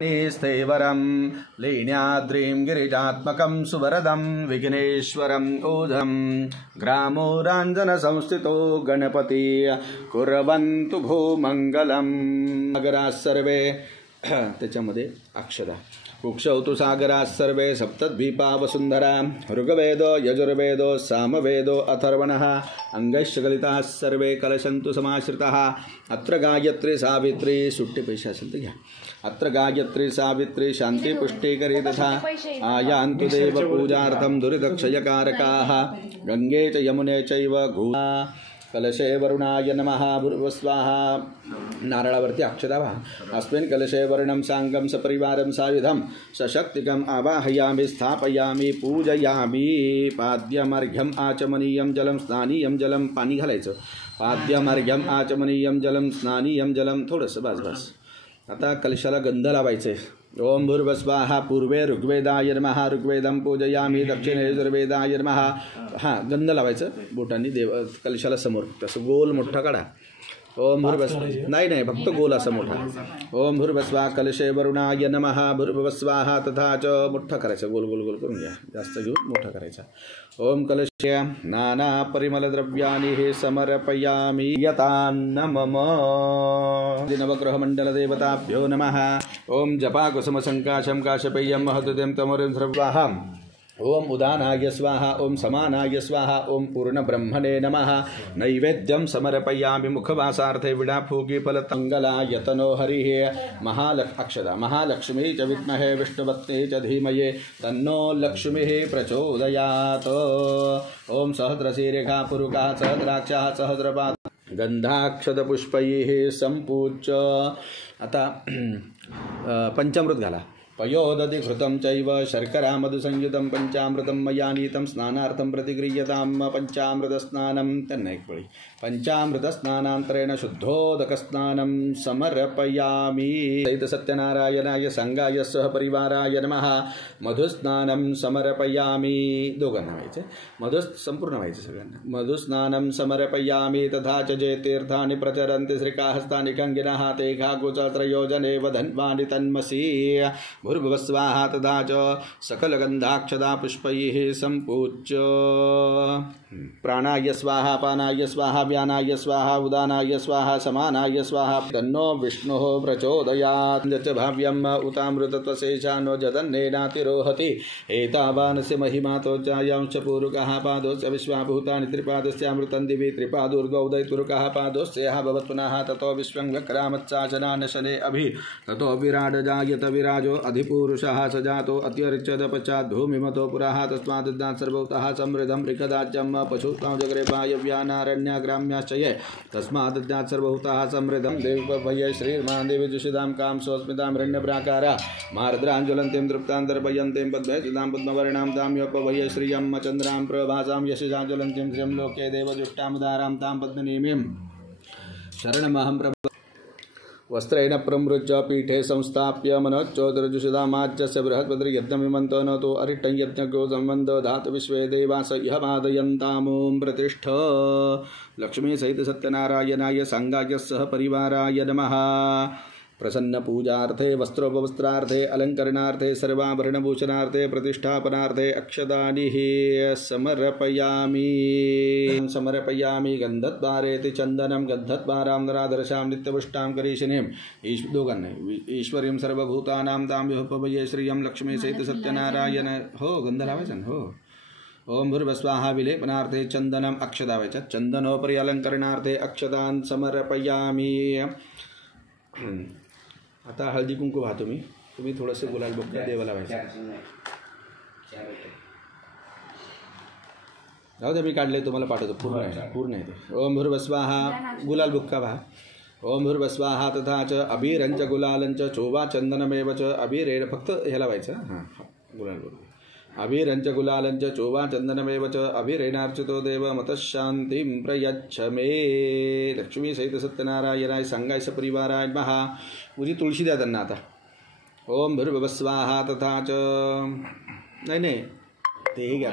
स्थैवरं लीन्याद्रिं गिरिजात्मकं सुवरदं विघ्नेश्वरं ऊर्ध्वं ग्रामोराञ्जनसंस्थितो गणपति कुर्वन्तु भूमङ्गलम्। सागराः सर्वे त्याच्यामध्ये अक्षरा कुक्षौतु सागराः सर्वे सप्तद्वीपा वसुन्धरा ऋग्वेदो यजुर्वेदो सामवेदो अथर्वणः अंगैश्च गलिताः सर्वे कलशन्तु समाश्रिताः। अत्र गायत्री सावित्री सुट्टी पैसे असेल तर घ्या। अत्र गायत्री सावित्री शांति पुष्टिकरी तथा आयान्तु देव पूजार्थं दुरितक्षयकारकाः गंगे च यमुने चैव घोषा कलशे वरुणाय नमः भूर्भुवस्वाहा। नारळावरती अक्षता वाहा। अस्मिन् कलशे वर्णं सांगं सपरिवारं सायुधं सशक्तिकम् आवाहयामि स्थापयामि पूजयामि। पाद्यमर्घ्यम् आचमनीयं जलं स्नानीयं जलं पाणी घालायचं। पाद्यमर्घ्यम् आचमनीयं जलं स्नानीयं जलं थोडंसं बस। आता कलशाला गंध लावायचे। ओम भूर्भुवस्वाहा। पूर्वे ऋग्वेदाय नमः ऋग्वेदं पूजयामि। दक्षिणे यजुर्वेदाय नमः। हां गंध लावायचं बोटांनी देव कलशाला समोर तसं गोल मोठा काढा। ओम भूर्भुवस्वाहा नाही फक्त गोल असा मोठा। ओम भूर्भुवस्वाहा कलशे वरुणाय नमः भूर्भुवस्वाहा तथा च मोठा करायचं गोल गोल गोल करून घ्या जास्त घेऊन मोठा करायचा। ओम कलशे नाना परिमल द्रव्यानि हे समर्पयामि यतान्न मम। नवग्रह मंडल देवताभ्यो नमः। ओम जपा कुसुम संकाशं काशपेयं महतुदें तमोरिं सर्वाहम्। ओम उदानाय स्वाहा। ओम समानाय स्वाहा। ओम पूर्ण ब्रह्मणे नमः। नैवेद्यं समर्पयामि मुखवासार्थे विडाफूकी फलतंगलायतनो हरिः। अक्षता महालक्ष्मी च विद्महे विष्णुपत्नी च धीमहि तन्नो लक्ष्मीः प्रचोदयात्। ओम सहस्रशीरेखा पुरुषः सहस्राक्षः सहस्रपाद गंधाक्षतपुष्पैः संपूज्य। आता पंचामृत घाला। पयोदधि घृतं चैव शर्करा मधुसंयुतं पंचामृतं मया नीतं स्नानार्थं प्रतिगृह्यतां। पंचामृतस्नानं तन्नैक्पळी पंचामृतस्नानान्तरेण शुद्धोदकस्नानं समर्पयामि। सहित सत्यनारायणाय संगाय सह परिवाराय नमः। मधुस्नानं समर्पयामि। दोघांना व्हायचे मधु संपूर्ण व्हायचे सगळ्यांना। मधुस्नानं समर्पयामि तथा च जे तीर्थानि प्रचरन्ति श्रीकाहस्तानि खङ्गिनः ते घागोचत्रयोजने वधन्वानि तन्मसि। भूर्भुवस्वाहा तथा च सकलगन्धाक्षता पुष्पैः संपूज्य। प्राणाय स्वाहा पानाय स्वाहा व्यानाय स्वाहा उदानाय स्वाहा समानाय स्वाहा तन्नो विष्णुः प्रचोदयात्। च भाव्यम् उतामृतत्वशेषानो जदन्नेनातिरोहति एतावानस्य महिमातो जायांश्च पूरुकः पादोस्य विश्वाभूतानि त्रिपादस्यामृतं दिवि त्रिपादुर्गौदयतुरुकः पादोस्यः भवत्पुनः ततो विश्वं व्यक्रामच्चाचनान् शने अभि ततो विराडजायत विराजो अधिपुरुषः स जातो अत्यर्चद पश्चात् भूमिमतो पुरः तस्मात् सर्वभूतः समृद्धं ऋकदाज्यं पशुत्वां जगरे वायव्यानारण्याग्राम्याश्च ये तस्मात् सर्वभूतः समृद्धं देवभये श्रीर्मान् देवी जुषितां कां सोऽस्मितां रण्यप्राकारा मार्द्राञ्ज्वलन्तीं तृप्तां दर्पयन्तीं पद्मैसितां पद्मवर्णां तां योपभये श्रियं चन्द्रां प्रभासां यशसाज्वलन्तीं श्रियं लोके देवजुष्टां उदारां तां पद्मनीमीं शरणमहं प्रभ। वस्त्रेण प्रमृज्य पीठे संस्थाप्य मनोच्चोदरजुषितामाज्यस्य बृहस्पतिर्यज्ञमिमन्तो न तो अरिष्टं यज्ञको सम्बन्धो धातु विश्वे देवास इह बाधयन्तामों प्रतिष्ठ। लक्ष्मी सहित सत्यनारायणाय सांगाय सह परिवाराय नमः। प्रसन्न पूजार्थे वस्त्रोपवस्त्रार्थे अलंकरणार्थे सर्वाभरणभूषणार्थे प्रतिष्ठापनार्थे अक्षतानि समर्पयामि गन्धद्वारेति चन्दनं गन्धद्वारां नराधरशां नित्यपुष्टां करीशिनीं दोघांना ईश्वरीं सर्वभूतानां तां योपभये श्रियं लक्ष्मी सहित सत्यनारायण। हो गंध लावायचा हो। ओम भूर्भुवस्वाहा विलेपनार्थे चन्दनम् अक्षतावायच्या चन्दनोपरि अलंकरणार्थे अक्षतान् समर्पयामि। आता हळदी कुंकू वाहा तुम्ही थोडंसं गुलाल बुक्का देवाला व्हायचं जाऊ दे मी काढले तुम्हाला पाठवतो पूर्ण आहे ते। ओम भूर्भुवस्वाहा गुलाल बुक्का वाहा। ओम भूर्भुवस्वाहा तथा च अभिरंच गुलालंच चोवा चंदनमेव च अभिरेण फक्त ह्याला व्हायचं हां गुलाल बरोबर। अभिरंच गुलालंच चोवा चंदनमेव च अभिरेणार्चितो देव मतशांतिं प्रयच्छ मे। लक्ष्मी सहित सत्यनारायणाय सांगाय सपरिवाराय नमः। पूजी तुळशी द्या त्यांना आता। ओम भूर्भुवस्वाहा तथा च नाही तेही घ्या।